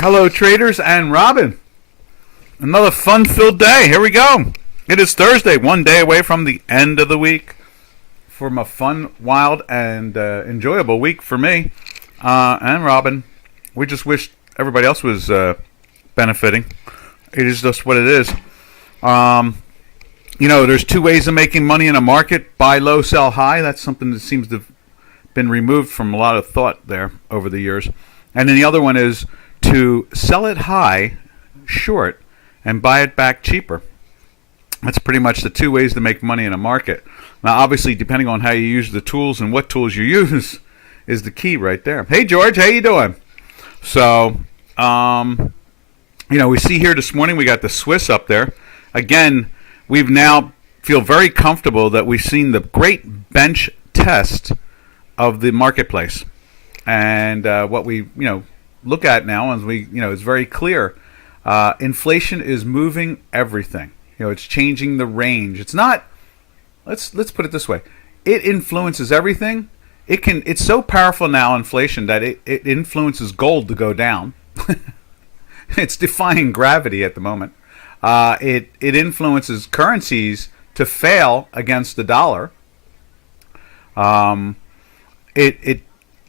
Hello, traders and Robin. Another fun-filled day. Here we go. It is Thursday, one day away from the end of the week. From a fun, wild, and enjoyable week for me and Robin. We just wish everybody else was benefiting. It is just what it is. There's two ways of making money in a market. Buy low, sell high. That's something that seems to have been removed from a lot of thought there over the years. And then the other one is to sell it high, short, and buy it back cheaper. That's pretty much the two ways to make money in a market. Now, obviously, depending on how you use the tools and what tools you use is the key right there. Hey, George, how you doing? So, we see here this morning we got the Swiss up there. Again, we've now feel very comfortable that we've seen the great bench test of the marketplace. And what we, look at now is it's very clear. Inflation is moving everything. It's changing the range. It's not. Let's put it this way. It influences everything. It's so powerful now, inflation, that it influences gold to go down. It's defying gravity at the moment. It influences currencies to fail against the dollar. It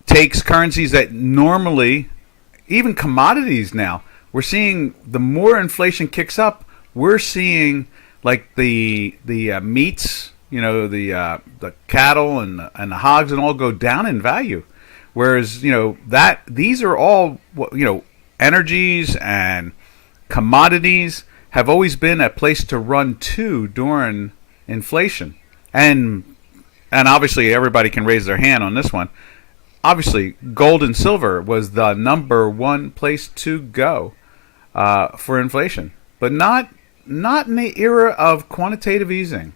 takes currencies that normally, even commodities now, we're seeing the more inflation kicks up, we're seeing like the meats, the cattle and the hogs and all go down in value. Whereas, these are all, energies and commodities have always been a place to run to during inflation. And obviously everybody can raise their hand on this one. Obviously, gold and silver was the number one place to go for inflation, but not in the era of quantitative easing.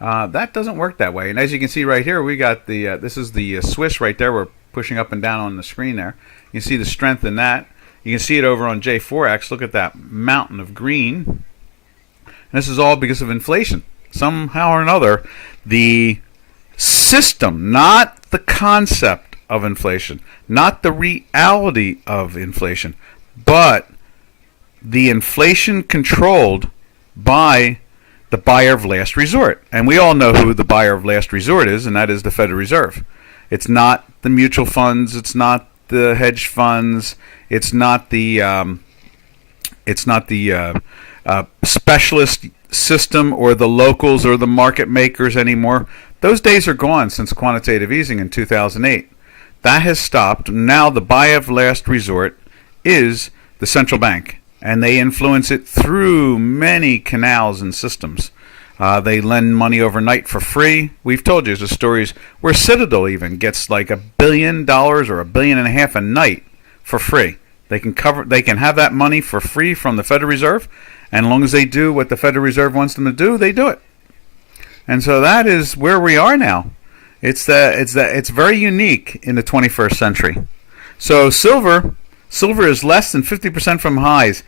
That doesn't work that way. And as you can see right here, we got this is the Swiss right there. We're pushing up and down on the screen there. You can see the strength in that. You can see it over on J4X. Look at that mountain of green. And this is all because of inflation. Somehow or another, the system, not the concept of inflation, not the reality of inflation, but the inflation controlled by the buyer of last resort. And we all know who the buyer of last resort is, and that is the Federal Reserve. It's not the mutual funds. It's not the hedge funds. It's not the specialist system or the locals or the market makers anymore. Those days are gone since quantitative easing in 2008. That has stopped. Now the buy of last resort is the central bank, and they influence it through many canals and systems. They lend money overnight for free. We've told you the stories where Citadel even gets like $1 billion or $1.5 billion a night for free. They can have that money for free from the Federal Reserve, and as long as they do what the Federal Reserve wants them to do, they do it. And so that is where we are now. It's very unique in the 21st century. So silver is less than 50% from highs.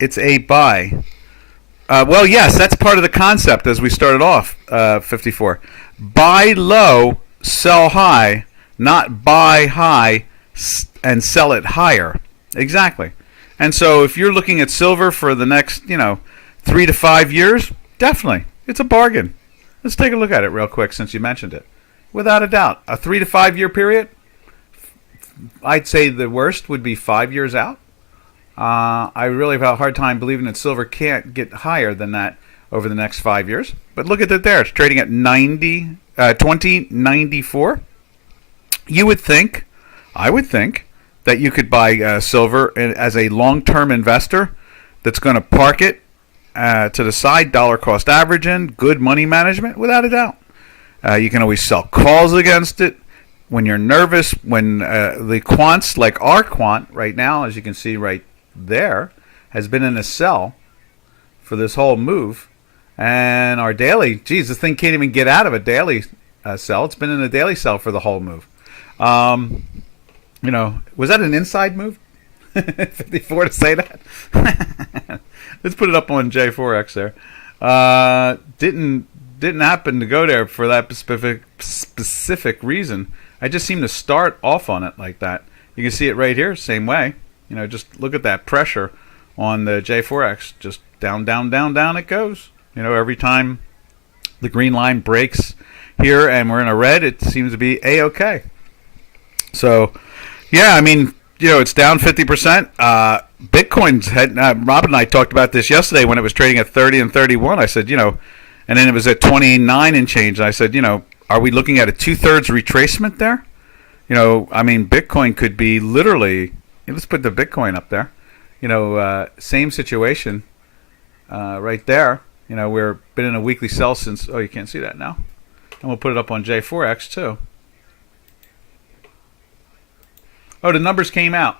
It's a buy. Well, yes, that's part of the concept as we started off, 54. Buy low, sell high, not buy high and sell it higher. Exactly. And so if you're looking at silver for the next, 3 to 5 years, definitely, it's a bargain. Let's take a look at it real quick since you mentioned it. Without a doubt, a 3 to 5 year period, I'd say the worst would be 5 years out. I really have a hard time believing that silver can't get higher than that over the next 5 years. But look at it there. It's trading at 2094. I would think, that you could buy silver as a long-term investor that's going to park it to the side, dollar cost averaging, good money management, without a doubt. You can always sell calls against it when you're nervous, when the quants, like our quant right now, as you can see right there, has been in a sell for this whole move. And our daily, geez, this thing can't even get out of a daily sell. It's been in a daily sell for the whole move. Was that an inside move? 54 to say that? Let's put it up on J4X there. Didn't happen to go there for that specific reason. I just seem to start off on it like that. You can see it right here, same way. Just look at that pressure on the J4X. Just down, down, down, down it goes. Every time the green line breaks here and we're in a red, it seems to be A-OK. So, yeah, it's down 50%. Bitcoin's had, Rob and I talked about this yesterday when it was trading at 30 and 31. I said, and then it was at 29 and change. And I said, are we looking at a 2/3 retracement there? Bitcoin could be literally, let's put the Bitcoin up there. Same situation right there. We're been in a weekly sell since, you can't see that now. And we'll put it up on J4X too. The numbers came out.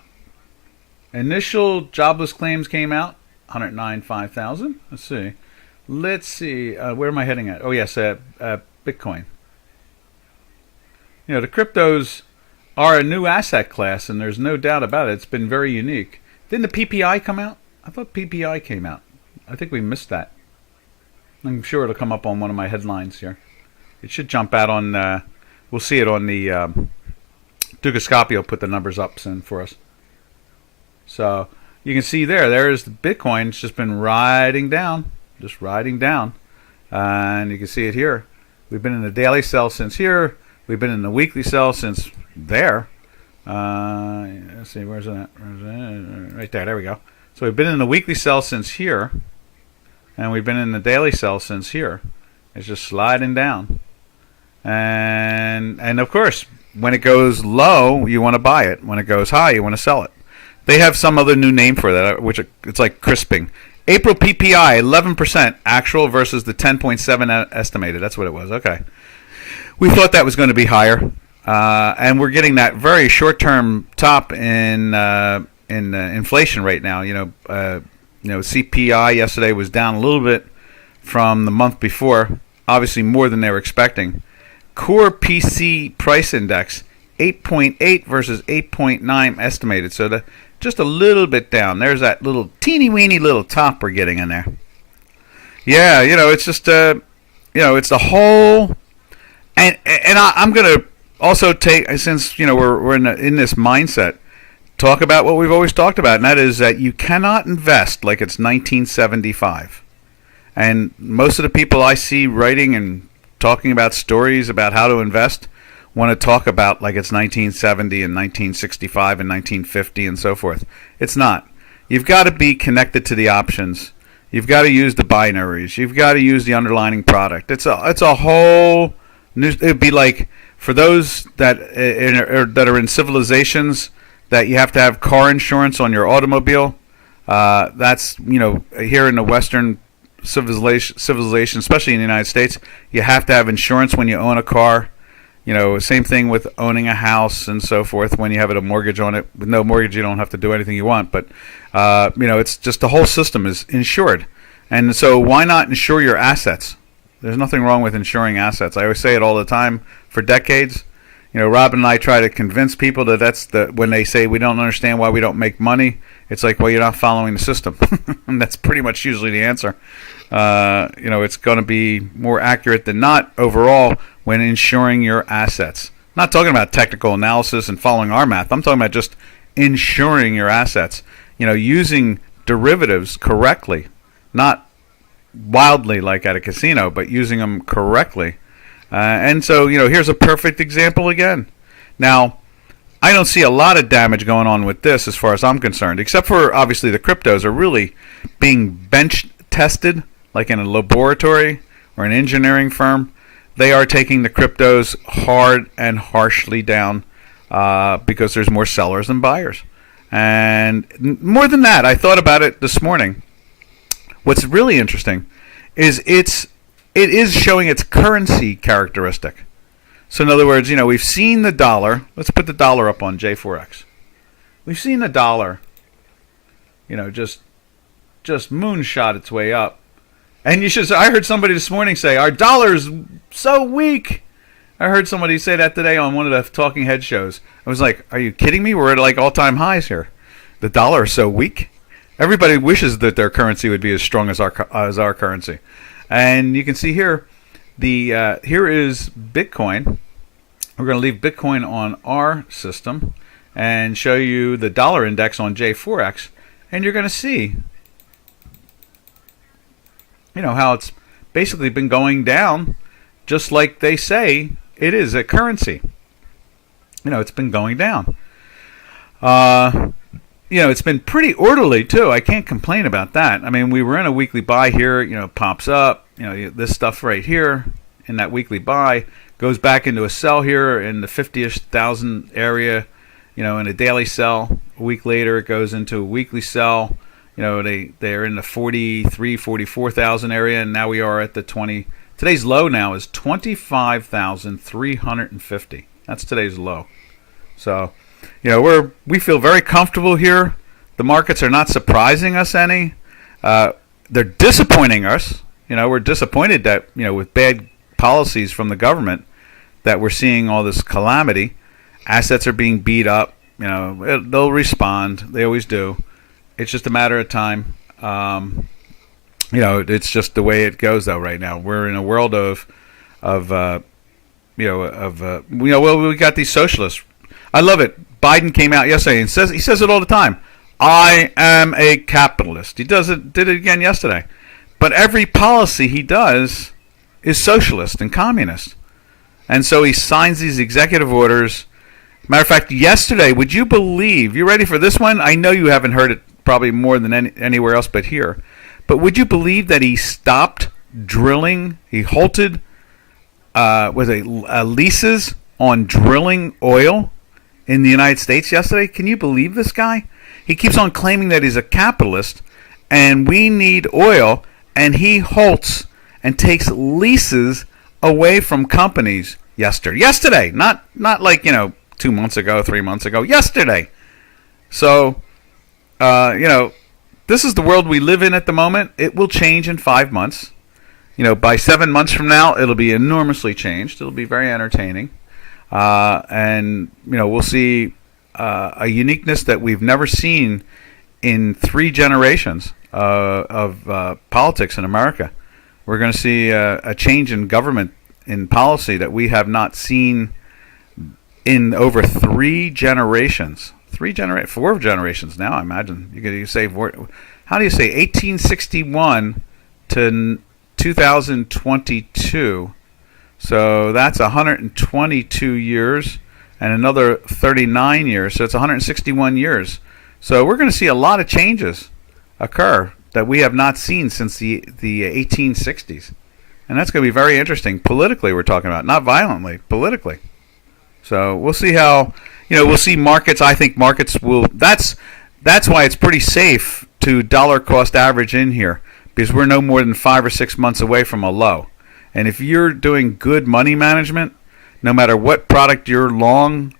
Initial jobless claims came out, 109,500. Let's see. Where am I heading at? Yes, Bitcoin. The cryptos are a new asset class, and there's no doubt about it. It's been very unique. Didn't the PPI come out? I thought PPI came out. I think we missed that. I'm sure it'll come up on one of my headlines here. It should jump out on, we'll see it on the, Dukascopy will put the numbers up soon for us. So you can see there's the Bitcoin. It's just been riding down, and you can see it here. We've been in the daily sell since here. We've been in the weekly sell since there. Let's see, where's that? Right there. There we go. So we've been in the weekly sell since here, and we've been in the daily sell since here. It's just sliding down, and of course, when it goes low, you want to buy it. When it goes high, you want to sell it. They have some other new name for that, which it's like crisping. April PPI, 11% actual versus the 10.7 estimated. That's what it was. Okay. We thought that was going to be higher. And we're getting that very short-term top in inflation right now. CPI yesterday was down a little bit from the month before, obviously more than they were expecting. Core PC price index, 8.8 versus 8.9 estimated. So just a little bit down. There's that little teeny-weeny little top we're getting in there. Yeah, it's just, it's the whole... And I'm going to also take, since, we're in this mindset, talk about what we've always talked about, and that is that you cannot invest like it's 1975. And most of the people I see writing and talking about stories about how to invest want to talk about like it's 1970 and 1965 and 1950 and so forth. It's not. You've got to be connected to the options. You've got to use the binaries. You've got to use the underlying product. It's a whole new. It'd be like for those that are in civilizations that you have to have car insurance on your automobile. That's here in the Western civilization, especially in the United States, you have to have insurance when you own a car. Same thing with owning a house and so forth. When you have a mortgage on it, with no mortgage, you don't have to do anything you want. But it's just the whole system is insured, and so why not insure your assets? There's nothing wrong with insuring assets. I always say it all the time. For decades, Rob and I try to convince people that when they say we don't understand why we don't make money, it's like, well, you're not following the system. And that's pretty much usually the answer. It's going to be more accurate than not overall when insuring your assets. I'm not talking about technical analysis and following our math. I'm talking about just insuring your assets. Using derivatives correctly, not wildly like at a casino, but using them correctly. And so, here's a perfect example again. Now, I don't see a lot of damage going on with this as far as I'm concerned, except for obviously the cryptos are really being bench tested, like in a laboratory or an engineering firm. They are taking the cryptos hard and harshly down because there's more sellers than buyers. And more than that, I thought about it this morning. What's really interesting is it is showing its currency characteristic. So in other words, we've seen the dollar. Let's put the dollar up on J4X. We've seen the dollar, just moonshot its way up. And I heard somebody this morning say, our dollar's so weak. I heard somebody say that today on one of the Talking Head shows. I was like, are you kidding me? We're at like all-time highs here. The dollar is so weak. Everybody wishes that their currency would be as strong as our currency. And you can see here, here is Bitcoin. We're going to leave Bitcoin on our system. and show you the dollar index on J4X, and you're going to see, how it's basically been going down just like they say it is a currency. It's been going down. It's been pretty orderly too. I can't complain about that. I mean, we were in a weekly buy here. It pops up. This stuff right here in that weekly buy goes back into a sell here in the 50-ish thousand area. In a daily sell. A week later, it goes into a weekly sell. They're in the 43, 44,000 area, and now we are at the 20. Today's low now is 25,350. That's today's low. So, we feel very comfortable here. The markets are not surprising us any. They're disappointing us. We're disappointed that, with bad policies from the government, that we're seeing all this calamity. Assets are being beat up. They'll respond. They always do. It's just a matter of time. It's just the way it goes, though. Right now, we're in a world we got these socialists. I love it. Biden came out yesterday and he says it all the time. I am a capitalist. He did it again yesterday. But every policy he does is socialist and communist. And so he signs these executive orders. Matter of fact, yesterday, would you believe, you ready for this one? I know you haven't heard it probably more than anywhere else but here. But would you believe that he stopped drilling? He halted leases on drilling oil in the United States yesterday? Can you believe this guy? He keeps on claiming that he's a capitalist and we need oil, and he halts and takes leases away from companies yesterday. Not like, 2 months ago, 3 months ago, yesterday. So, this is the world we live in at the moment. It will change in 5 months. By 7 months from now, it'll be enormously changed. It'll be very entertaining. And we'll see a uniqueness that we've never seen in 3 generations of politics in America. We're going to see a change in government, in policy, that we have not seen in over 3 generations. 4 generations now, I imagine. You say, how do you say 1861 to 2022? So that's 122 years and another 39 years. So it's 161 years. So we're going to see a lot of changes occur that we have not seen since the 1860s. And that's going to be very interesting. Politically, we're talking about, not violently, politically. So we'll see how, we'll see markets. I think markets will, that's why it's pretty safe to dollar cost average in here, because we're no more than 5 or 6 months away from a low. And if you're doing good money management, no matter what product you're long,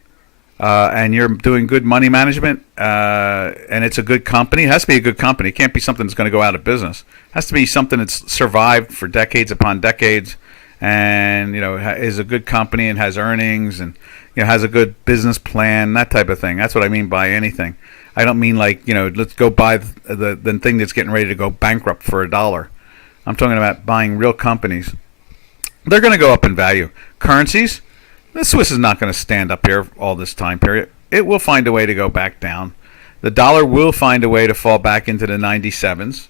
and you're doing good money management, and it's a good company, it has to be a good company. It can't be something that's going to go out of business. It has to be something that's survived for decades upon decades, and is a good company and has earnings, and has a good business plan, that type of thing. That's what I mean by anything. I don't mean like let's go buy the thing that's getting ready to go bankrupt for $1. I'm talking about buying real companies. They're going to go up in value. Currencies, the Swiss is not going to stand up here all this time period. It will find a way to go back down. The dollar will find a way to fall back into the 97s.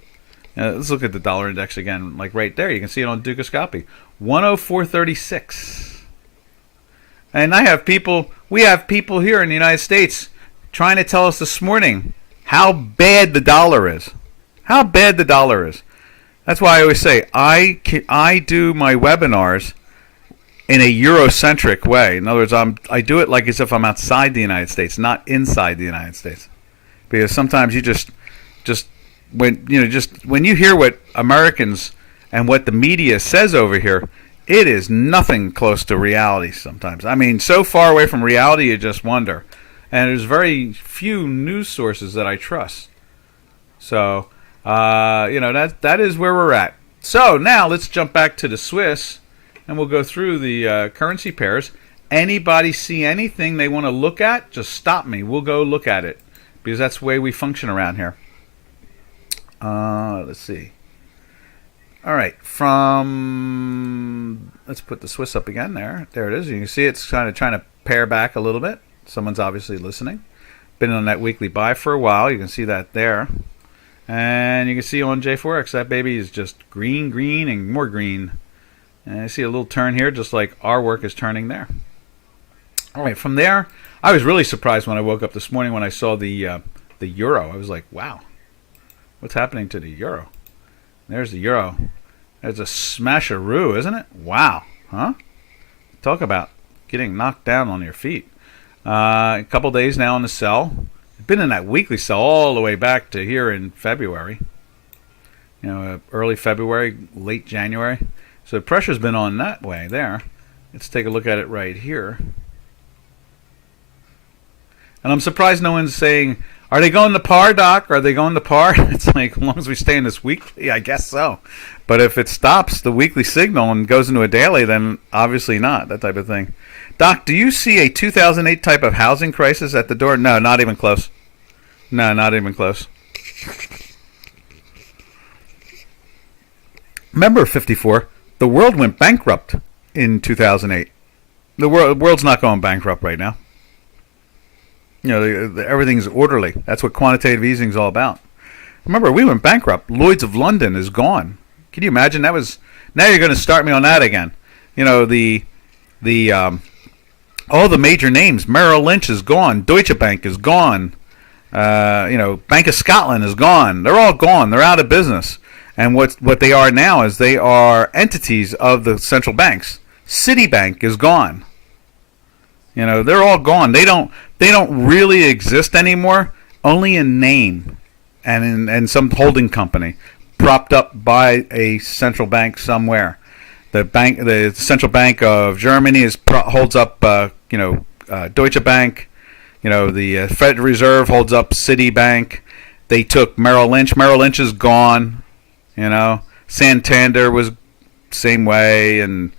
Let's look at the dollar index again, like right there. You can see it on Dukascopy, 104.36. And we have people here in the United States trying to tell us this morning how bad the dollar is. How bad the dollar is. That's why I always say I do my webinars in a Eurocentric way. In other words, I do it like as if I'm outside the United States, not inside the United States. Because sometimes you just when you hear what Americans and what the media says over here, it is nothing close to reality sometimes. I mean, so far away from reality, you just wonder. And there's very few news sources that I trust. So, that is where we're at. So now let's jump back to the Swiss, and we'll go through the currency pairs. Anybody see anything they want to look at? Just stop me. We'll go look at it, because that's the way we function around here. Let's see. All right, let's put the Swiss up again there. There it is. You can see it's kind of trying to pare back a little bit. Someone's obviously listening. Been on that weekly buy for a while. You can see that there. And you can see on J4X, that baby is just green, green, and more green. And I see a little turn here, just like our work is turning there. All right, from there, I was really surprised when I woke up this morning when I saw the euro. I was like, wow, what's happening to the euro? There's the euro. There's a smasheroo, isn't it? Wow, huh? Talk about getting knocked down on your feet. A couple days now on the sell. Been in that weekly sell all the way back to here in February. Early February, late January. So the pressure's been on that way there. Let's take a look at it right here. And I'm surprised no one's saying, are they going to par, Doc? Are they going to par? It's like, as long as we stay in this weekly, I guess so. But if it stops the weekly signal and goes into a daily, then obviously not, that type of thing. Doc, do you see a 2008 type of housing crisis at the door? No, not even close. No, not even close. Remember 54, the world went bankrupt in 2008. The world's not going bankrupt right now. Everything's orderly. That's what quantitative easing is all about. Remember, we went bankrupt. Lloyd's of London is gone. Can you imagine? Now you're going to start me on that again. All the major names. Merrill Lynch is gone. Deutsche Bank is gone. Bank of Scotland is gone. They're all gone. They're out of business. And what they are now is they are entities of the central banks. Citibank is gone. They're all gone. They don't really exist anymore. Only in name, and in some holding company, propped up by a central bank somewhere. The central bank of Germany holds up Deutsche Bank. The Federal Reserve holds up Citibank. They took Merrill Lynch. Merrill Lynch is gone. Santander was same way, and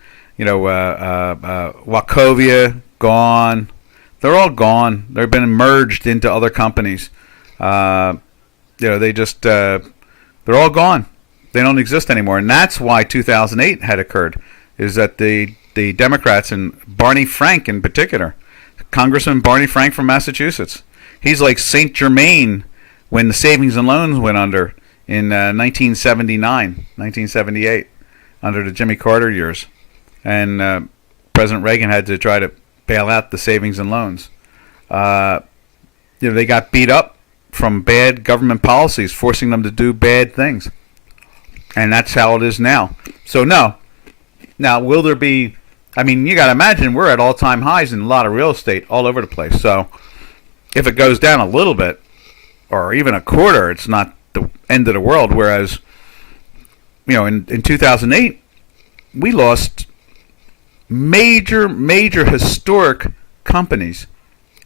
Wachovia gone. They're all gone. They've been merged into other companies. They're all gone. They don't exist anymore, and that's why 2008 had occurred. Is that the Democrats and Barney Frank in particular, Congressman Barney Frank from Massachusetts, he's like Saint Germain when the savings and loans went under in 1978, under the Jimmy Carter years, and President Reagan had to try to bail out the savings and loans. They got beat up from bad government policies, forcing them to do bad things. And that's how it is now. So no. Now, will there be... you got to imagine we're at all-time highs in a lot of real estate all over the place. So if it goes down a little bit, or even a quarter, it's not the end of the world. Whereas, in 2008, we lost major historic companies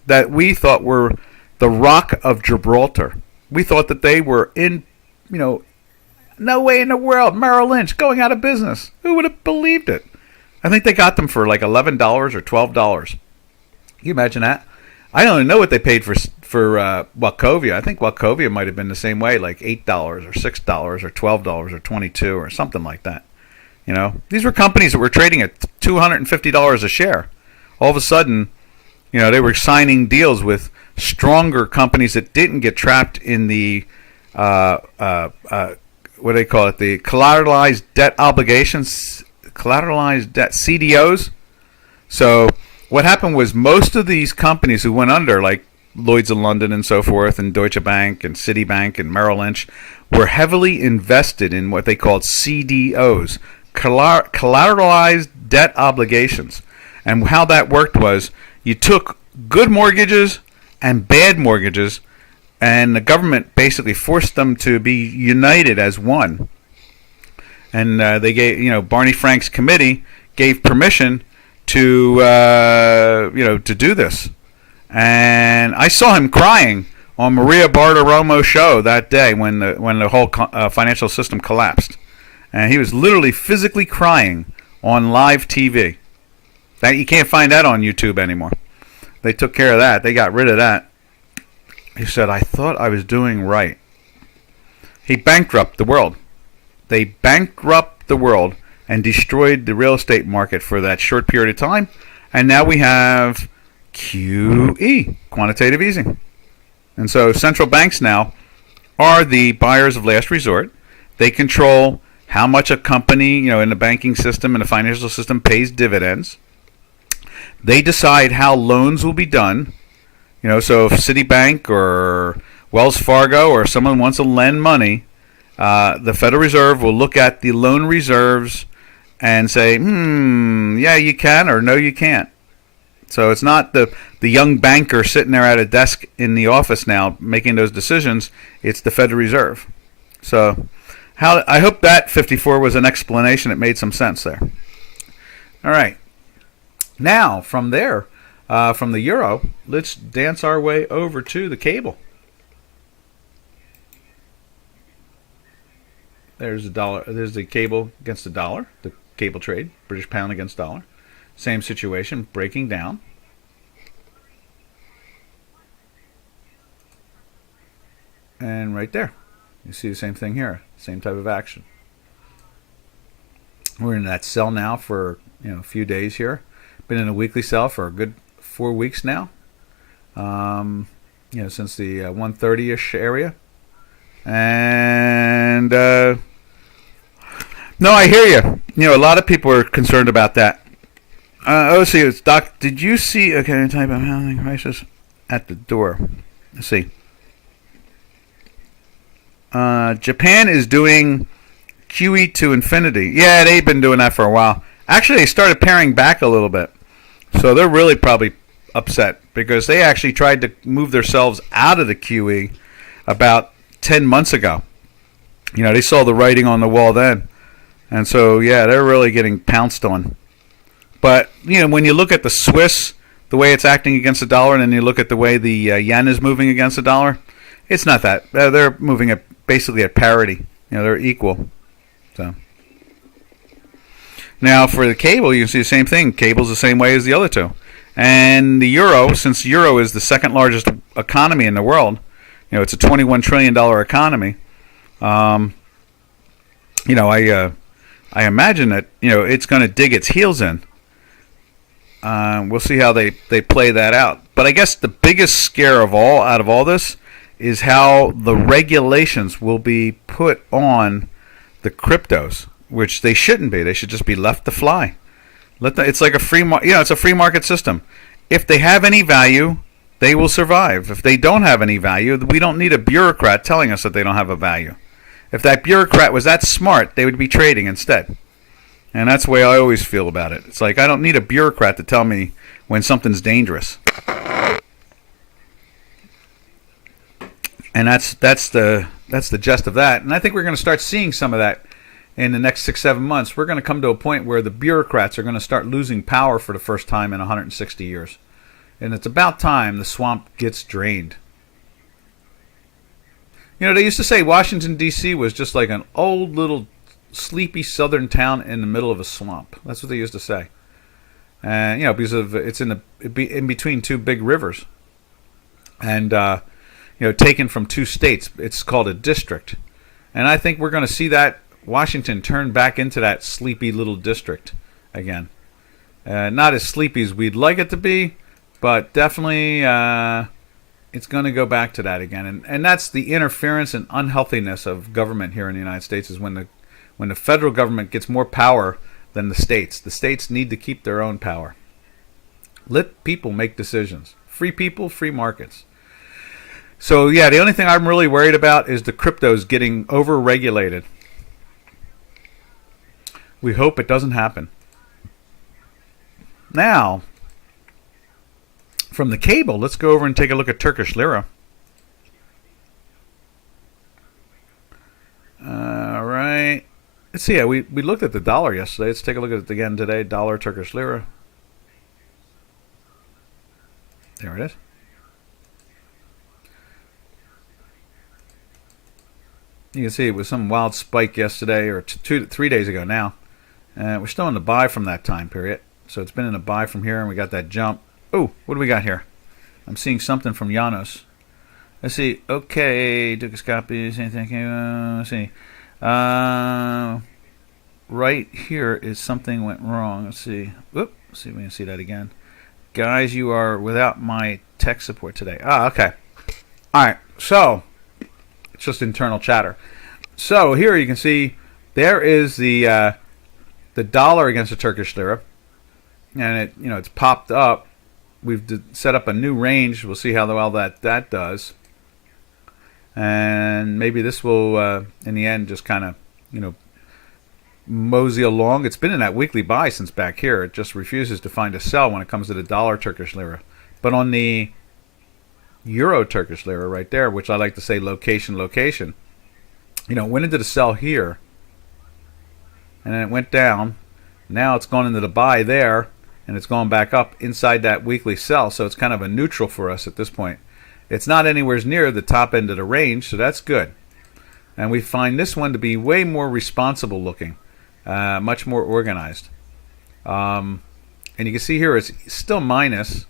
that we thought were the Rock of Gibraltar. We thought that they were in, no way in the world, Merrill Lynch going out of business. Who would have believed it? I think they got them for like $11 or $12. Can you imagine that? I don't even know what they paid for Wachovia. I think Wachovia might have been the same way, like $8 or $6 or $12 or $22 or something like that. These were companies that were trading at $250 a share. All of a sudden, they were signing deals with stronger companies that didn't get trapped in the what do they call it? The collateralized debt obligations, collateralized debt, CDOs. So what happened was most of these companies who went under, like Lloyd's of London and so forth, and Deutsche Bank and Citibank and Merrill Lynch, were heavily invested in what they called CDOs, collateralized debt obligations. And how that worked was you took good mortgages and bad mortgages, and the government basically forced them to be united as one. And they gave, Barney Frank's committee gave permission to, to do this. And I saw him crying on Maria Bartiromo's show that day when the whole financial system collapsed. And he was literally physically crying on live TV. That you can't find that on YouTube anymore. They took care of that. They got rid of that. He said, I thought I was doing right. He bankrupted the world. They bankrupted the world and destroyed the real estate market for that short period of time. And now we have QE, quantitative easing. And so central banks now are the buyers of last resort. They control how much a company, in the banking system and the financial system pays dividends. They decide how loans will be done. So if Citibank or Wells Fargo or someone wants to lend money, the Federal Reserve will look at the loan reserves and say, yeah, you can, or no, you can't. So it's not the young banker sitting there at a desk in the office now making those decisions. It's the Federal Reserve. So I hope that 54 was an explanation. It made some sense there. All right. Now, from there, from the euro, let's dance our way over to the cable. There's the dollar. There's the cable against the dollar, the cable trade, British pound against dollar. Same situation, breaking down. And right there, you see the same thing here, same type of action. We're in that sell now for a few days here. Been in a weekly sell for a good 4 weeks now. Since the 130-ish area. And no, I hear you. A lot of people are concerned about that. See, it's Doc. Did you see? Okay, type of housing crisis at the door. Let's see. Japan is doing QE to infinity. Yeah, they've been doing that for a while. Actually, they started paring back a little bit. So they're really probably upset because they actually tried to move themselves out of the QE about 10 months ago. They saw the writing on the wall then. And so, yeah, they're really getting pounced on. But, when you look at the Swiss, the way it's acting against the dollar, and then you look at the way the yen is moving against the dollar, it's not that. They're moving at basically at parity. They're equal. So now for the cable, you can see the same thing. Cable's the same way as the other two. And the euro, since the euro is the second largest economy in the world, it's a $21 trillion economy. I imagine that it's going to dig its heels in. We'll see how they play that out. But I guess the biggest scare of all out of all this is how the regulations will be put on the cryptos, which they shouldn't be. They should just be left to fly. It's like a free it's a free market system. If they have any value, they will survive. If they don't have any value, we don't need a bureaucrat telling us that they don't have a value. If that bureaucrat was that smart, they would be trading instead. And that's the way I always feel about it. It's like I don't need a bureaucrat to tell me when something's dangerous. And that's the gist of that. And I think we're going to start seeing some of that in the next 6-7 months. We're going to come to a point where the bureaucrats are going to start losing power for the first time in 160 years. And it's about time the swamp gets drained. They used to say Washington, D.C. was just like an old little sleepy southern town in the middle of a swamp. That's what they used to say. And, because it's in between two big rivers. And, taken from two states. It's called a district. And I think we're going to see that Washington turn back into that sleepy little district again. Not as sleepy as we'd like it to be, but definitely it's going to go back to that again. And that's the interference and unhealthiness of government here in the United States, is when the federal government gets more power than the states. The states need to keep their own power. Let people make decisions. Free people, free markets. So, yeah, the only thing I'm really worried about is the cryptos getting over-regulated. We hope it doesn't happen. Now, from the cable, let's go over and take a look at Turkish Lira. All right. Let's see. We looked at the dollar yesterday. Let's take a look at it again today. Dollar, Turkish Lira. There it is. You can see it was some wild spike yesterday, or 3 days ago now. We're still in the buy from that time period. So it's been in a buy from here, and we got that jump. Oh, what do we got here? I'm seeing something from Janos. Let's see. Okay, Dukas copies. Anything? Let's see. Right here is something went wrong. Let's see. Whoop. Let's see if we can see that again. Guys, you are without my tech support today. Ah, okay. All right, so it's just internal chatter. So here you can see there is the dollar against the Turkish lira, and it's popped up. We've set up a new range. We'll see how well that does, and maybe this will in the end just kind of mosey along. It's been in that weekly buy since back here. It just refuses to find a sell when it comes to the dollar Turkish lira, but on the Euro Turkish lira right there, which I like to say location, went into the sell here, and then it went down. Now it's gone into the buy there, and it's gone back up inside that weekly sell. So it's kind of a neutral for us at this point. It's not anywhere near the top end of the range, so that's good. And we find this one to be way more responsible looking, much more organized. And you can see here it's still minus.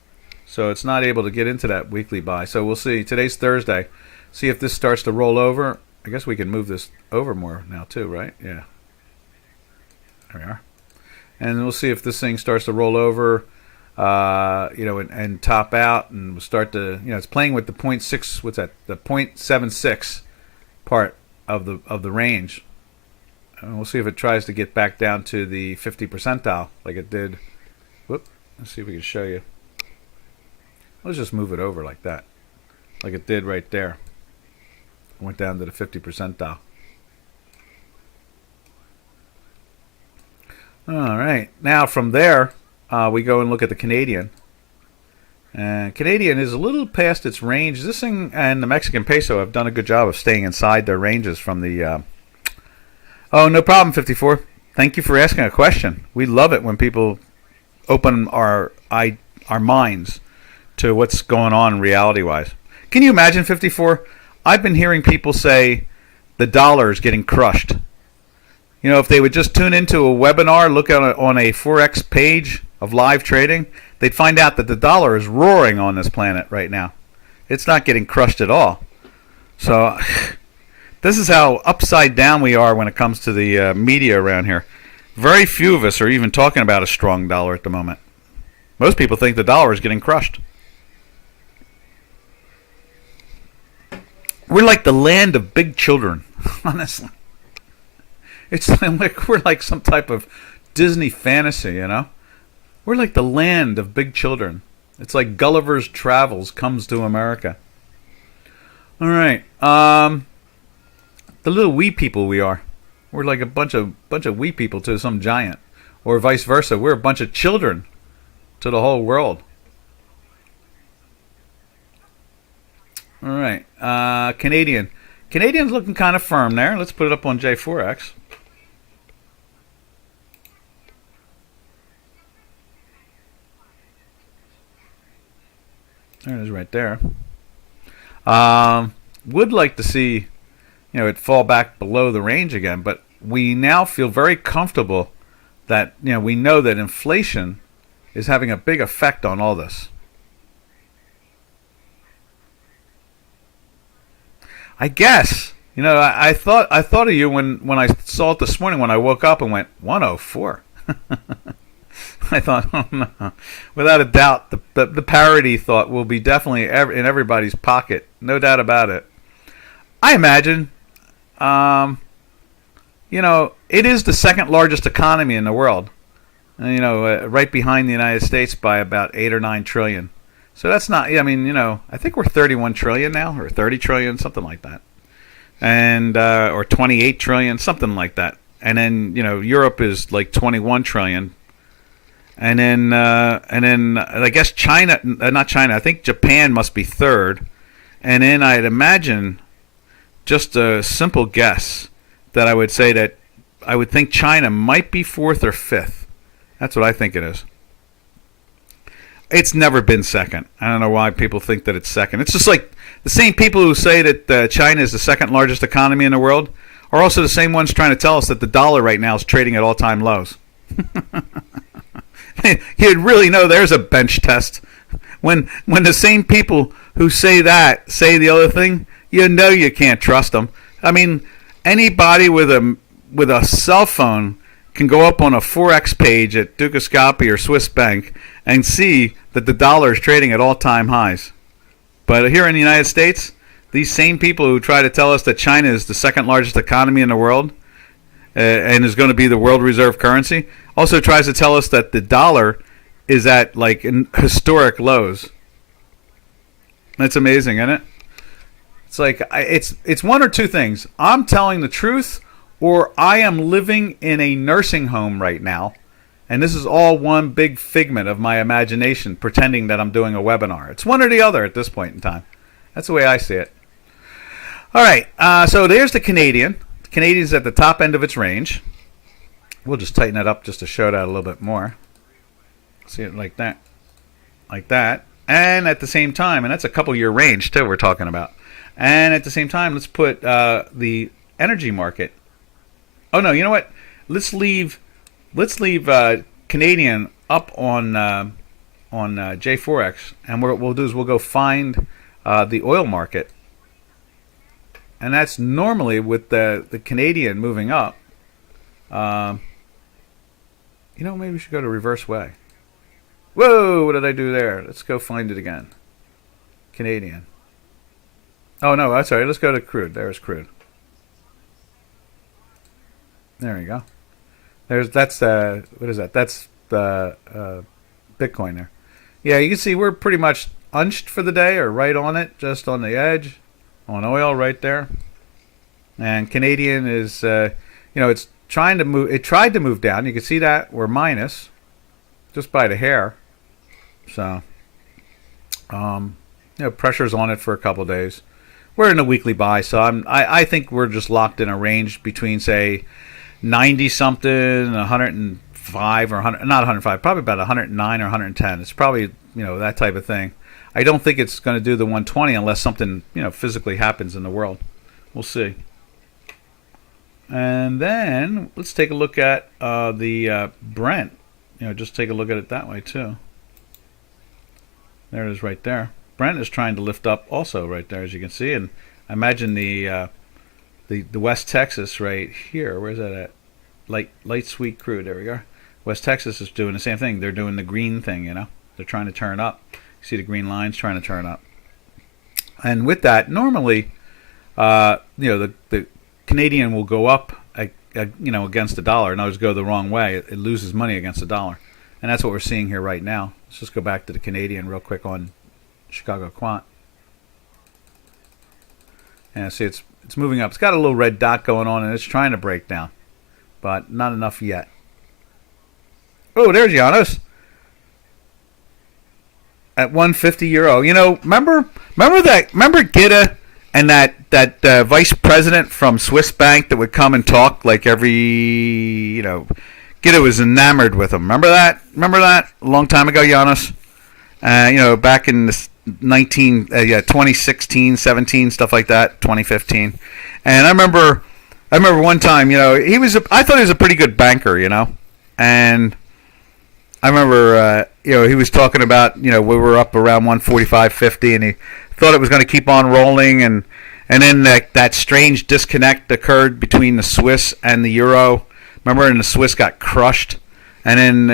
So it's not able to get into that weekly buy. So we'll see. Today's Thursday. See if this starts to roll over. I guess we can move this over more now too, right? Yeah. There we are. And we'll see if this thing starts to roll over, and top out, and we'll start to, it's playing with the 0.6. What's that? The 0.76 part of the range. And we'll see if it tries to get back down to the 50 percentile like it did. Whoop. Let's see if we can show you. Let's just move it over like that, like it did right there. Went down to the 50 percentile. All right. Now from there, we go and look at the Canadian. And Canadian is a little past its range. This thing and the Mexican peso have done a good job of staying inside their ranges from the... Oh, no problem, 54. Thank you for asking a question. We love it when people open our minds to what's going on reality-wise. Can you imagine, 54? I've been hearing people say the dollar is getting crushed. If they would just tune into a webinar, look on a Forex page of live trading, they'd find out that the dollar is roaring on this planet right now. It's not getting crushed at all. So this is how upside down we are when it comes to the media around here. Very few of us are even talking about a strong dollar at the moment. Most people think the dollar is getting crushed. We're like the land of big children, honestly. It's like we're like some type of Disney fantasy, We're like the land of big children. It's like Gulliver's Travels comes to America. All right. The little wee people we are. We're like a bunch of wee people to some giant. Or vice versa. We're a bunch of children to the whole world. All right. Canadian. Canadian's looking kind of firm there. Let's put it up on J4X. There it is right there. Would like to see, it fall back below the range again, but we now feel very comfortable that, we know that inflation is having a big effect on all this. I guess, I thought of you when I saw it this morning when I woke up and went 104. I thought, oh no, without a doubt, the parity thought will be definitely in everybody's pocket, no doubt about it. I imagine, it is the second largest economy in the world, right behind the United States by about 8 or 9 trillion. So that's not, I think we're 31 trillion now, or 30 trillion, something like that, and or 28 trillion, something like that. And then Europe is like 21 trillion. And then I guess China, not China, I think Japan must be third. And then I'd imagine, just a simple guess, that I would say that I would think China might be fourth or fifth. That's what I think it is. It's never been second. I don't know why people think that it's second. It's just like the same people who say that China is the second largest economy in the world are also the same ones trying to tell us that the dollar right now is trading at all-time lows. You'd really know there's a bench test. When the same people who say that say the other thing, you can't trust them. I mean, anybody with a cell phone can go up on a Forex page at Dukascopy or Swiss Bank and see that the dollar is trading at all-time highs. But here in the United States, these same people who try to tell us that China is the second largest economy in the world and is going to be the world reserve currency, also tries to tell us that the dollar is at like historic lows. That's amazing, isn't it? It's like it's one or two things. I'm telling the truth, or I am living in a nursing home right now, and this is all one big figment of my imagination, pretending that I'm doing a webinar. It's one or the other at this point in time. That's the way I see it. All right, so there's the Canadian. The Canadian's at the top end of its range. We'll just tighten it up just to show that a little bit more. See it like that. Like that. And at the same time, and that's a couple-year range, too, we're talking about. And at the same time, let's put the energy market. Oh, no, you know what? Let's leave Canadian up on J4X. And what we'll do is we'll go find the oil market. And that's normally with the Canadian moving up. Maybe we should go to reverse way. Whoa, what did I do there? Let's go find it again. Canadian. Oh, no, that's all right. Let's go to Crude. There's Crude. There you go. That's what is that? That's the Bitcoin there. Yeah, you can see we're pretty much unched for the day, or right on it, just on the edge, on oil right there. And Canadian is, it's trying to move. It tried to move down. You can see that we're minus, just by the hair. So, pressure's on it for a couple of days. We're in a weekly buy, so I think we're just locked in a range between, say, 90 something, 105 or 100, not 105, probably about 109 or 110. It's probably that type of thing. I don't think it's going to do the 120 unless something physically happens in the world. We'll see. And then let's take a look at the Brent. Just take a look at it that way too. There it is right there. Brent is trying to lift up also right there, as you can see. And I imagine the West Texas right here. Where's that at? Light sweet crude. There we go. West Texas is doing the same thing. They're doing the green thing, They're trying to turn up. You see the green lines trying to turn up. And with that, normally, the Canadian will go up, against the dollar. In other words, go the wrong way. It loses money against the dollar. And that's what we're seeing here right now. Let's just go back to the Canadian real quick on Chicago Quant. And see, it's moving up. It's got a little red dot going on, and it's trying to break down, but not enough yet. Oh, there's Janos at 150 euro. Remember Gitta and that vice president from Swiss Bank that would come and talk like every Gitta was enamored with him. Remember that? A long time ago, Janos. Back in the 2016, 17, stuff like that, 2015. And I remember one time, I thought he was a pretty good banker, and I remember, he was talking about, we were up around 145.50, and he thought it was going to keep on rolling, and then that strange disconnect occurred between the Swiss and the euro. Remember, and the Swiss got crushed. And then,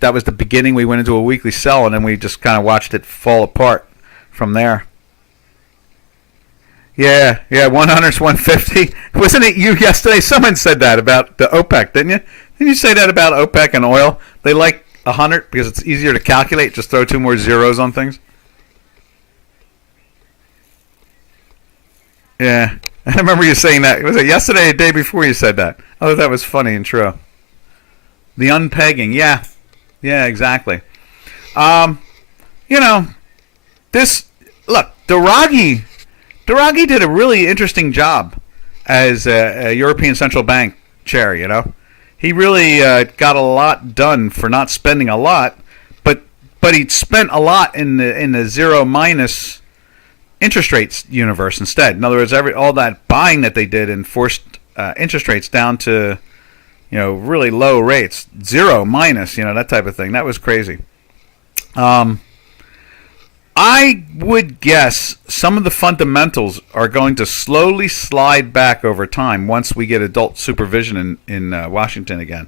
that was the beginning. We went into a weekly sell, and then we just kind of watched it fall apart from there. Yeah, 100's 150. Wasn't it you yesterday? Someone said that about the OPEC, didn't you? Didn't you say that about OPEC and oil? They like 100 because it's easier to calculate. Just throw two more zeros on things. Yeah, I remember you saying that. Was it yesterday or the day before you said that? Oh, that was funny and true. The unpegging, yeah, exactly. Draghi did a really interesting job as a European Central Bank chair. He really got a lot done for not spending a lot, but he spent a lot in the zero minus interest rates universe instead. In other words, all that buying that they did and forced interest rates down to really low rates, zero minus, that type of thing. That was crazy. I would guess some of the fundamentals are going to slowly slide back over time once we get adult supervision in Washington again,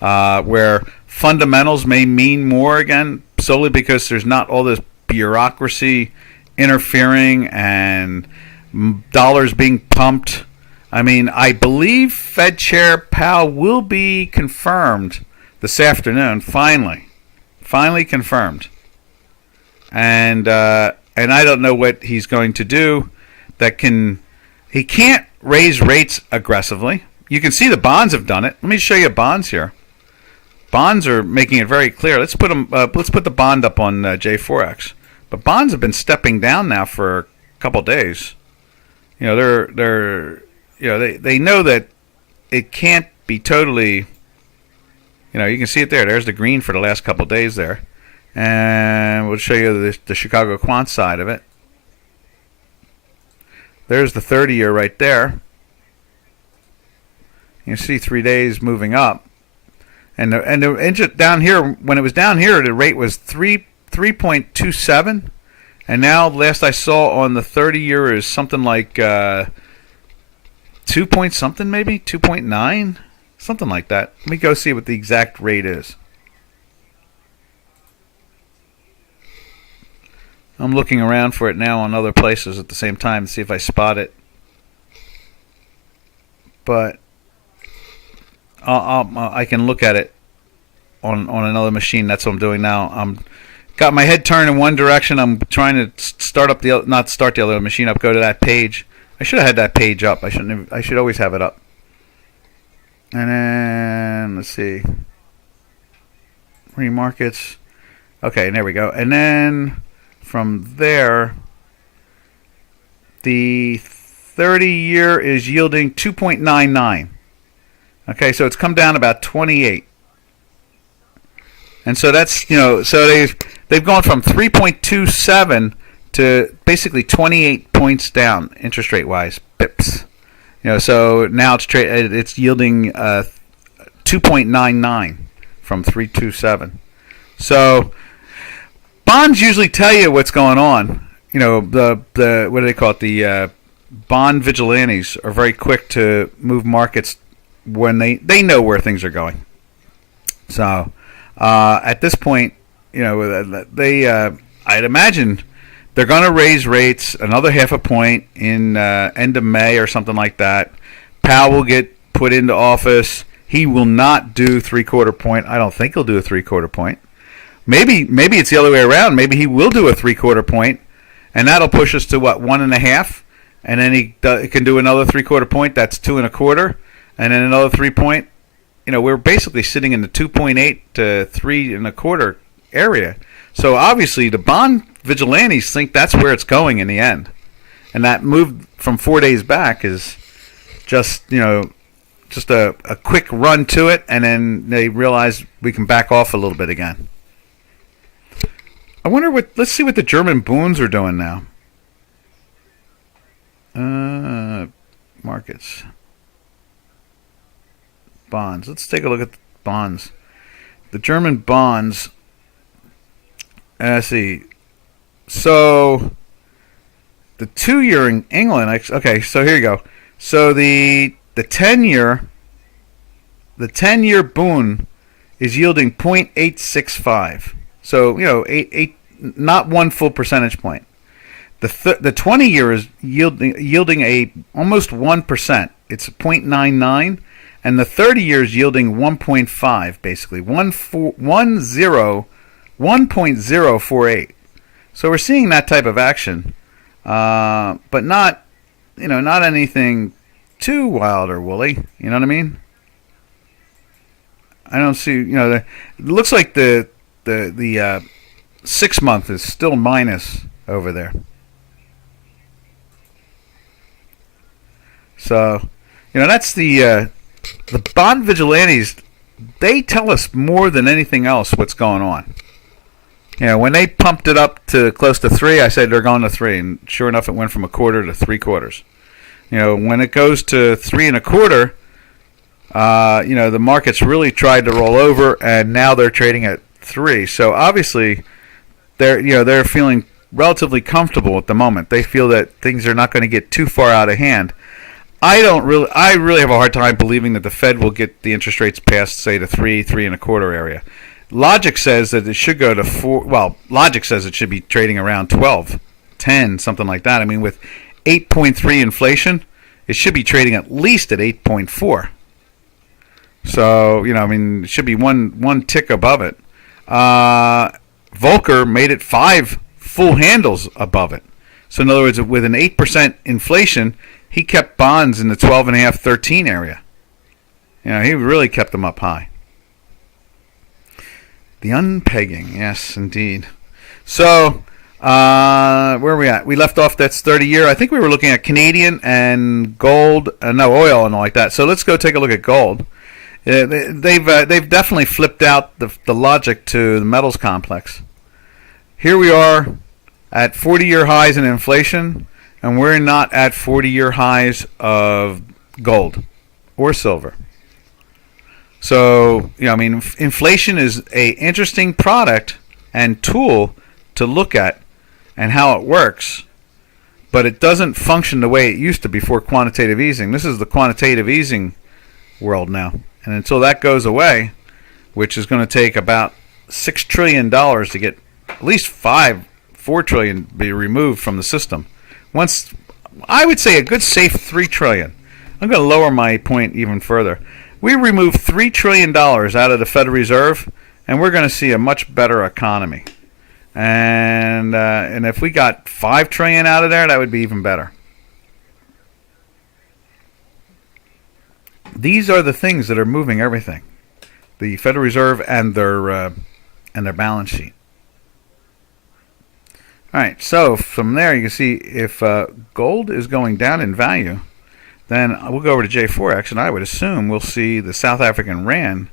where fundamentals may mean more again, solely because there's not all this bureaucracy interfering and dollars being pumped. I mean, I believe Fed Chair Powell will be confirmed this afternoon. Finally confirmed. And I don't know what he's going to do. He can't raise rates aggressively. You can see the bonds have done it. Let me show you bonds here. Bonds are making it very clear. Let's put the bond up on J4X. But bonds have been stepping down now for a couple days. You know, they know that it can't be totally. You know, you can see it there. There's the green for the last couple days there, and we'll show you the Chicago quant side of it. There's the 30-year right there. You can see 3 days moving up. And the down here, when it was down here, the rate was 3.27, and now last I saw on the 30-year is something like 2 point something, maybe 2.9, something like that. Let me go see what the exact rate is. I'm looking around for it now on other places at the same time to see if I spot it, but I can look at it on another machine. That's what I'm doing now. I'm got my head turned in one direction. I'm trying to not start the other machine up. Go to that page. I should have had that page up. I should always have it up. And then let's see. Remarkets. Okay, and there we go. And then from there, the 30-year is yielding 2.99. Okay, so it's come down about 28. And so that's, so they've gone from 3.27 to basically 28 points down interest rate wise, pips. So now it's yielding 2.99 from 3.27. So bonds usually tell you what's going on. The what do they call it? The bond vigilantes are very quick to move markets when they know where things are going. So at this point, I'd imagine they're going to raise rates another half a point in end of May or something like that. Powell will get put into office. He will not do 3/4 point. I don't think he'll do a 3/4 point. Maybe it's the other way around. Maybe he will do a 3/4 point, and that'll push us to 1.5, and then he can do another 3/4 point. That's 2.25. And then another 3 point. We're basically sitting in the 2.8 to 3.25 area. So obviously the bond vigilantes think that's where it's going in the end. And that move from 4 days back is just a quick run to it, and then they realize we can back off a little bit again. I wonder let's see what the German bunds are doing now. Markets. Bonds. Let's take a look at the bonds. The German bonds. Let's see. So the 2-year in England. Okay, so here you go. So the 10-year Bund is yielding 0.865. So eight, not 1 full percentage point. The 20-year is yielding a almost 1%. It's 0.99. And the 30 years yielding 1.5, basically 1.048. So we're seeing that type of action, but not anything too wild or woolly. You know what I mean? I don't see. It looks like the 6 month is still minus over there. So that's the bond vigilantes. They tell us more than anything else what's going on. When they pumped it up to close to 3, I said they're going to 3, and sure enough, it went from 1/4 to 3/4. When it goes to 3.25, the market's really tried to roll over, and now they're trading at 3. So obviously, they're feeling relatively comfortable at the moment. They feel that things are not going to get too far out of hand. I really have a hard time believing that the Fed will get the interest rates past, say, the 3.25 area. Logic says that it should go to 4. Well, logic says it should be trading around 12, 10, something like that. I mean, with 8.3 inflation, it should be trading at least at 8.4. So, I mean, it should be one tick above it. Volcker made it 5 full handles above it. So, in other words, with an 8% inflation, he kept bonds in the 12.5, 13 area. He really kept them up high. The unpegging, yes, indeed. So, where are we at? We left off, that's 30-year. I think we were looking at Canadian and gold, oil and all like that. So let's go take a look at gold. They've definitely flipped out the logic to the metals complex. Here we are at 40-year highs in inflation, and we're not at 40-year highs of gold or silver. So, I mean, inflation is a interesting product and tool to look at and how it works, but it doesn't function the way it used to before quantitative easing. This is the quantitative easing world now. And until that goes away, which is going to take about $6 trillion to get at least $4 trillion be removed from the system. Once, I would say a good safe $3 trillion. I'm going to lower my point even further. We remove $3 trillion out of the Federal Reserve, and we're going to see a much better economy. And if we got $5 trillion out of there, that would be even better. These are the things that are moving everything: the Federal Reserve and their balance sheet. All right, so from there you can see if gold is going down in value, then we'll go over to J4X, and I would assume we'll see the South African rand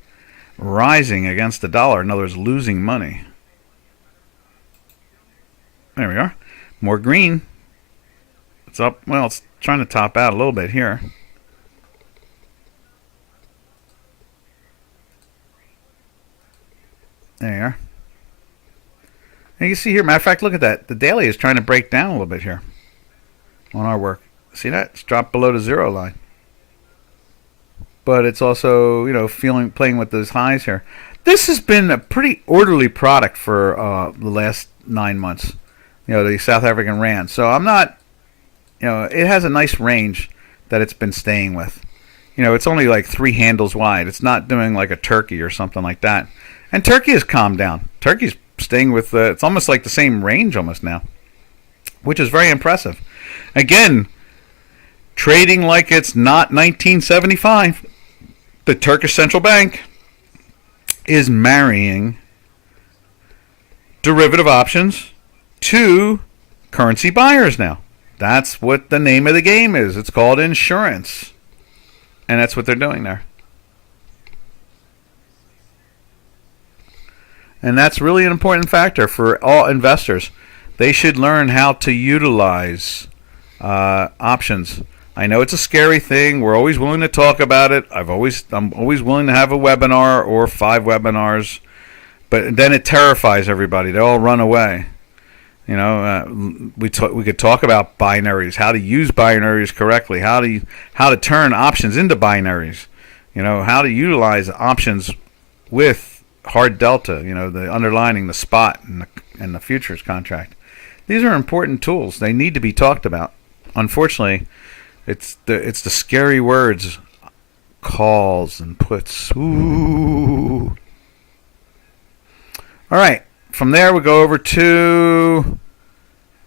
rising against the dollar. In other words, losing money. There we are. More green. It's up. Well, it's trying to top out a little bit here. There you are. And you can see here, matter of fact, look at that. The daily is trying to break down a little bit here on our work. See that? It's dropped below the zero line. But it's also, playing with those highs here. This has been a pretty orderly product for the last 9 months. The South African rand. So I'm not, it has a nice range that it's been staying with. It's only like 3 handles wide. It's not doing like a Turkey or something like that. And Turkey has calmed down. Turkey's staying with, it's almost like the same range almost now, which is very impressive. Again, trading like it's not 1975. The Turkish Central Bank is marrying derivative options to currency buyers now. That's what the name of the game is. It's called insurance. And that's what they're doing there. And that's really an important factor for all investors. They should learn how to utilize options. I know it's a scary thing. We're always willing to talk about it. I'm always willing to have a webinar or 5 webinars, but then it terrifies everybody. They all run away. We could talk about binaries, how to use binaries correctly, how to turn options into binaries, how to utilize options with hard delta, the underlining, the spot, and the futures contract. These are important tools. They need to be talked about. Unfortunately, it's the scary words, calls and puts. Ooh. All right. From there, we go over to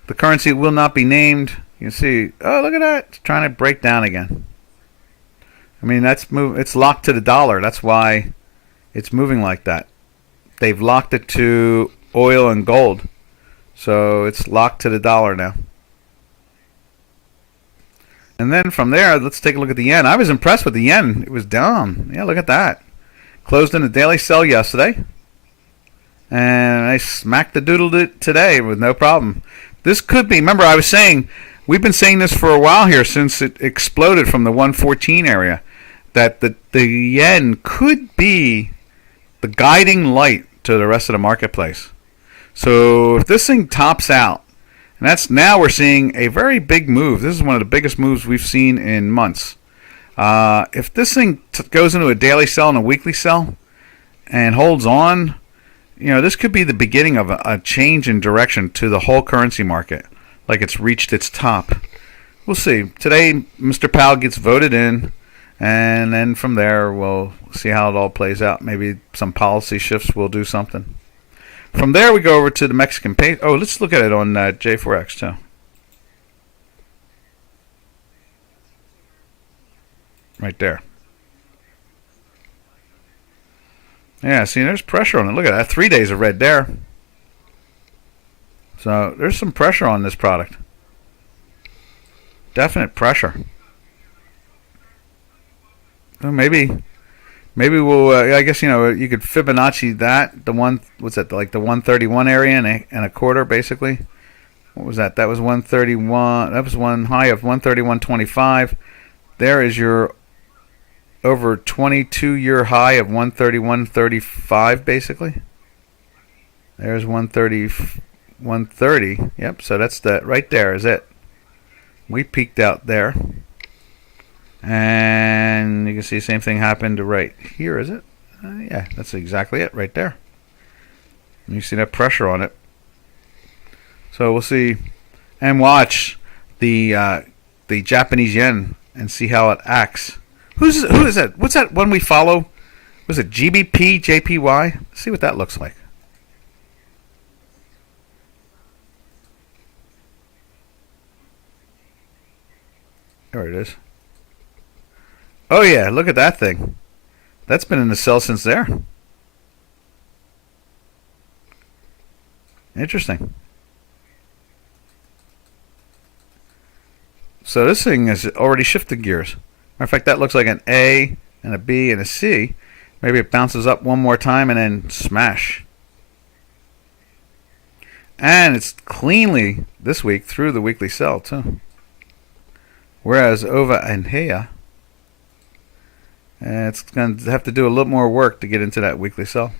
the currency will not be named. You can see, oh, look at that. It's trying to break down again. I mean, it's locked to the dollar. That's why it's moving like that. They've locked it to oil and gold. So it's locked to the dollar now. And then from there, let's take a look at the yen. I was impressed with the yen. It was down. Yeah, look at that. Closed in a daily sell yesterday. And I smacked the doodle today with no problem. This could be, remember I was saying, we've been saying this for a while here since it exploded from the 114 area, that the yen could be the guiding light to the rest of the marketplace. So if this thing tops out, and that's now we're seeing a very big move. This is one of the biggest moves we've seen in months. If this thing goes into a daily sell and a weekly sell and holds on, this could be the beginning of a change in direction to the whole currency market, like it's reached its top. we'll see. Today, Mr. Powell gets voted in, and then from there, we'll see how it all plays out. Maybe some policy shifts will do something. From there, we go over to the Mexican peso. Oh, let's look at it on J4X, too. Right there. Yeah, see, there's pressure on it. Look at that. 3 days of red there. So there's some pressure on this product. Definite pressure. Well, maybe we'll. I guess you could Fibonacci that the one. What's that? Like the 131 area and a quarter, basically. What was that? That was 131. That was one high of 131.25. There is your over 22-year high of 131.35, basically. There's 130. Yep. So that's the right there is it. We peaked out there. And you can see the same thing happened right here, is it? Yeah, that's exactly it right there. And you see that pressure on it. So we'll see and watch the Japanese yen and see how it acts. Who is that? What's that one we follow? Was it GBP, JPY? Let's see what that looks like. There it is. Oh yeah, look at that thing. That's been in the sell since there. Interesting. So this thing has already shifted gears. Matter of fact, that looks like an A and a B and a C. Maybe it bounces up one more time and then smash. And it's cleanly this week through the weekly sell too. Whereas over and here, it's going to have to do a little more work to get into that weekly sell.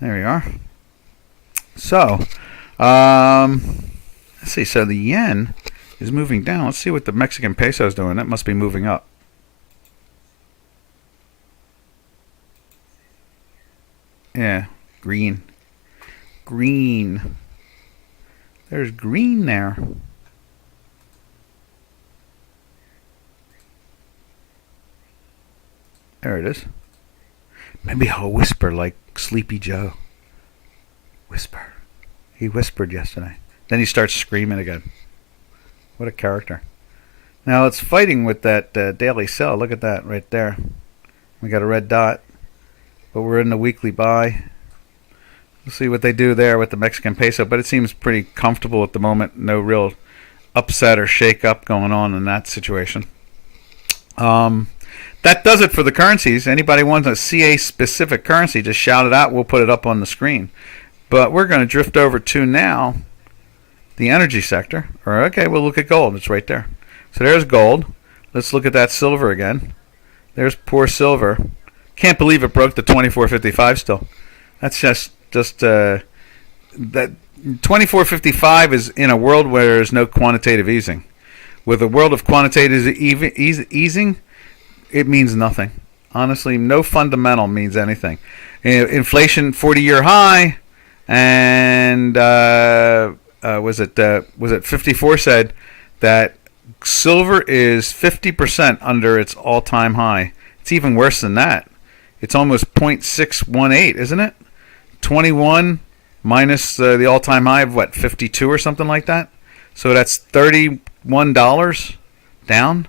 There we are. So, let's see. So the yen is moving down. Let's see what the Mexican peso is doing. That must be moving up. Yeah, green. Green. There's green there. There it is. Maybe I'll whisper like Sleepy Joe. Whisper. He whispered yesterday. Then he starts screaming again. What a character. Now it's fighting with that daily sell. Look at that right there. We got a red dot. But we're in the weekly buy. We'll see what they do there with the Mexican peso. But it seems pretty comfortable at the moment. No real upset or shake up going on in that situation. That does it for the currencies. Anybody wants to see a specific currency, just shout it out. We'll put it up on the screen. But we're going to drift over to now the energy sector. Or okay, we'll look at gold. It's right there. So there's gold. Let's look at that silver again. There's poor silver. Can't believe it broke the 24.55 still. That's just that 24.55 is in a world where there's no quantitative easing. With a world of quantitative easing, it means nothing. Honestly, no fundamental means anything. Inflation 40-year high, and was it 54 said that silver is 50% under its all-time high. It's even worse than that. It's almost 0.618, isn't it? 21 minus the all-time high of what, 52 or something like that? So that's $31 down.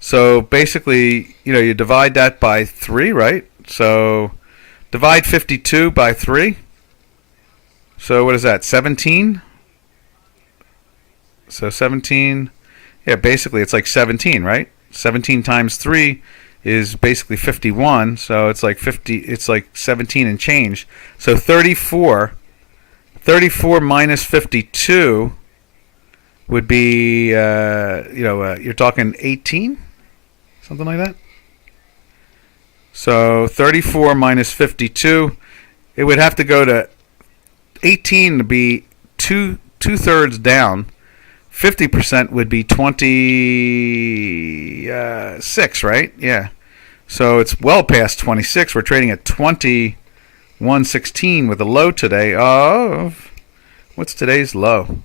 So basically, you divide that by 3, right? So divide 52 by 3. So what is that, 17? So 17, yeah, basically it's like 17, right? 17 times 3 is basically 51, so it's like 50. It's like 17 and change. So 34 minus 52 would be, you're talking 18, something like that. So 34 minus 52, it would have to go to 18 to be two-thirds down 50% would be 26, right? Yeah. So it's well past 26. We're trading at 21.16 with a low today of, what's today's low?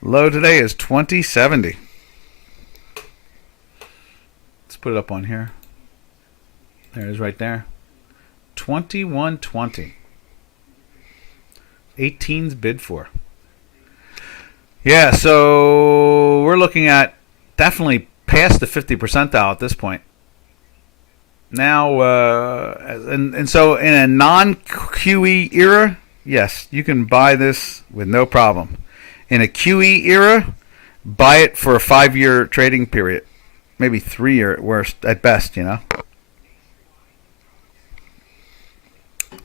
Low today is 20.70. Let's put it up on here. There it is right there. 21.20. 18's bid for. Yeah, so we're looking at definitely past the 50 percentile at this point. Now, and so in a non-QE era, yes, you can buy this with no problem. In a QE era, buy it for a 5-year trading period. Maybe 3-year at worst, at best, you know.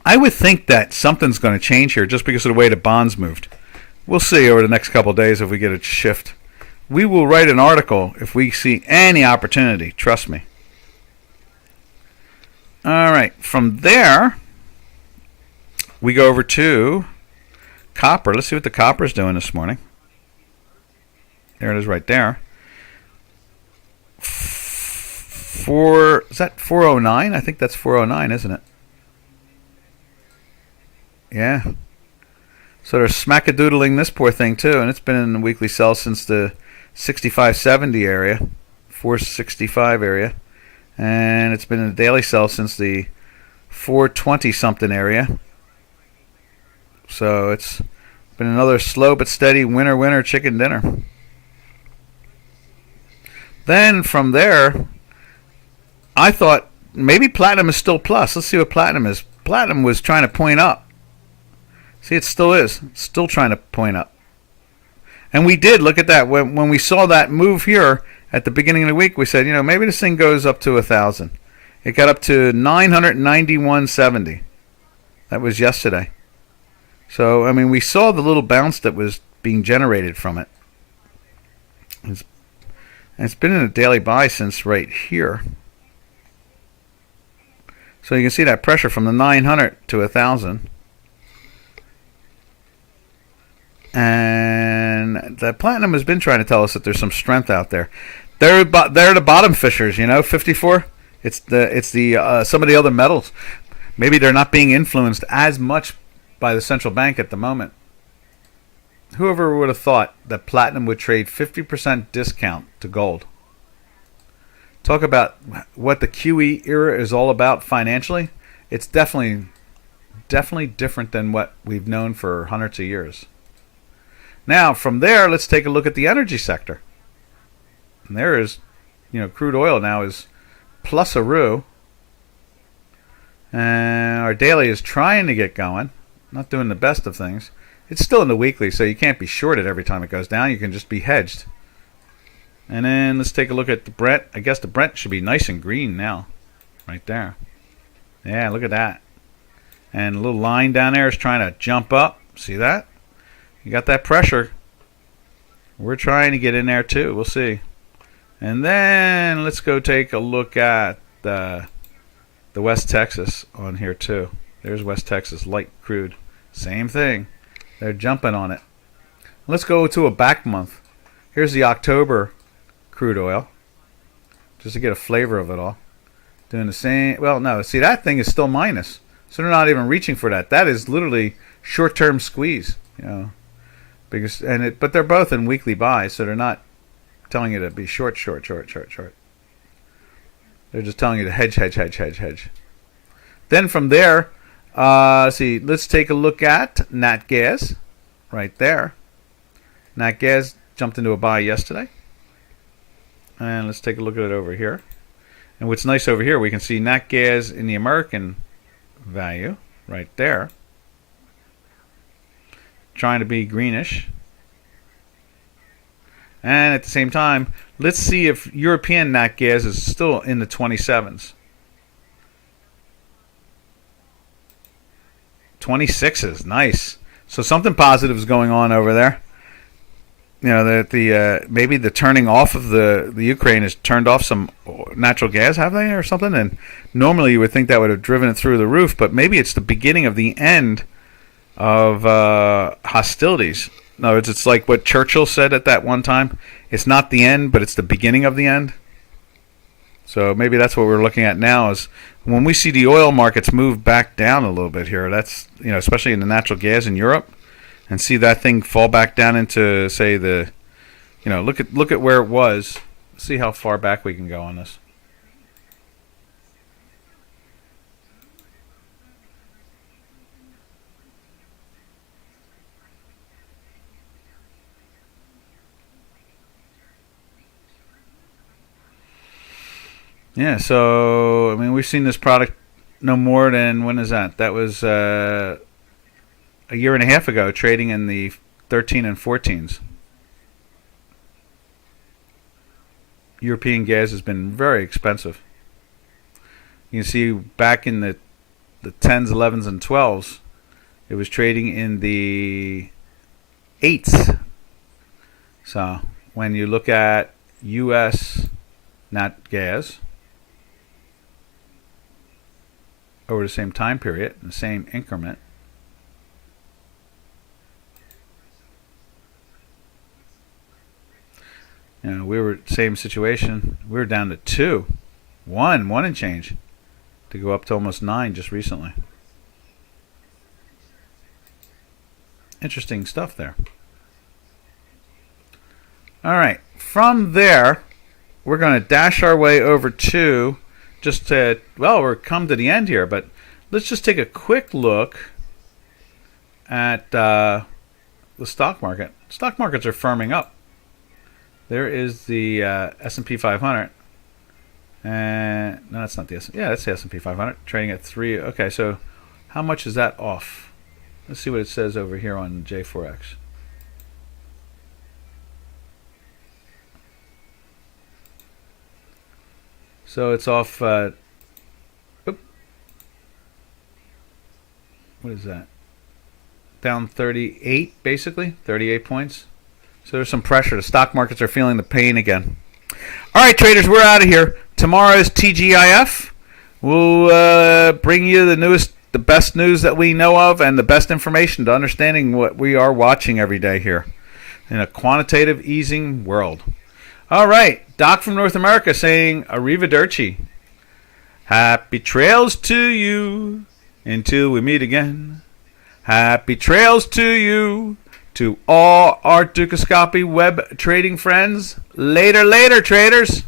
I would think that something's going to change here just because of the way the bonds moved. We'll see over the next couple of days if we get a shift. We will write an article if we see any opportunity. Trust me. All right. From there, we go over to copper. Let's see what the copper is doing this morning. There it is right there. Is that 409? I think that's 409, isn't it? Yeah. So they're smackadoodling this poor thing too, and it's been in the weekly sell since the 65.70 area, 465 area, and it's been in the daily sell since the 420 something area. So it's been another slow but steady winner chicken dinner. Then from there, I thought maybe platinum is still plus. Let's see what platinum is. Platinum was trying to point up. See, it still is. It's still trying to point up. And we did. Look at that. When we saw that move here at the beginning of the week, we said, you know, maybe this thing goes up to 1,000. It got up to 991.70. That was yesterday. So, I mean, we saw the little bounce that was being generated from it. It's been in a daily buy since right here. So you can see that pressure from the 900 to 1,000. And the platinum has been trying to tell us that there's some strength out there. They're the bottom fishers, you know, 54. It's the some of the other metals. Maybe they're not being influenced as much by the central bank at the moment. Whoever would have thought that platinum would trade 50% discount to gold? Talk about what the QE era is all about financially. It's definitely different than what we've known for hundreds of years. Now, from there, let's take a look at the energy sector. And there is, you know, crude oil now is plus a roux. And our daily is trying to get going. Not doing the best of things. It's still in the weekly, so you can't be shorted every time it goes down. You can just be hedged. And then let's take a look at the Brent. I guess the Brent should be nice and green now. Right there. Yeah, look at that. And a little line down there is trying to jump up. See that? You got that pressure. We're trying to get in there too. We'll see. And then let's go take a look at the West Texas on here too. There's West Texas light crude. Same thing. They're jumping on it. Let's go to a back month. Here's the October crude oil. Just to get a flavor of it all. Doing the same. Well, no. See, that thing is still minus. So they're not even reaching for that. That is literally short-term squeeze. You know. Because but they're both in weekly buys, so they're not telling you to be short. They're just telling you to hedge. Then from there, let's take a look at nat gas, right there. Nat gas jumped into a buy yesterday, and let's take a look at it over here. And what's nice over here, we can see nat gas in the American value, right there. Trying to be greenish. And at the same time, let's see if European nat gas is still in the 27s. 26s, nice. So something positive is going on over there. You know, that maybe the turning off of the Ukraine has turned off some natural gas, have they, or something? And normally you would think that would have driven it through the roof, but maybe it's the beginning of the end of hostilities. No, it's like what Churchill said at that one time. It's not the end, but it's the beginning of the end. So maybe that's what we're looking at now is when we see the oil markets move back down a little bit here. That's, especially in the natural gas in Europe, and see that thing fall back down into, say, look at where it was. See how far back we can go on this. Yeah, so I mean, we've seen this product no more than, when is that? That was a year and a half ago, trading in the 13 and 14s. European gas has been very expensive. You can see back in the 10s, 11s, and 12s, it was trading in the 8s. So when you look at U.S. nat gas over the same time period, the same increment, we were same situation. We were down to 2, 1 and change, to go up to almost 9 just recently. Interesting stuff there. All right, from there, we're going to dash our way over to we're come to the end here, but let's just take a quick look at the stock market. Stock markets are firming up. There is the S&P 500. And no, that's not the S&P. Yeah, that's the S&P 500 trading at 3. Okay, so how much is that off? Let's see what it says over here on J4X. So it's off. What is that? Down 38, basically 38 points. So there's some pressure. The stock markets are feeling the pain again. All right, traders, we're out of here. Tomorrow's TGIF. We'll bring you the best news that we know of, and the best information to understanding what we are watching every day here in a quantitative easing world. All right, Doc from North America saying arrivederci. Happy trails to you until we meet again. Happy trails to you, to all our Dukascopy web trading friends. Later, traders.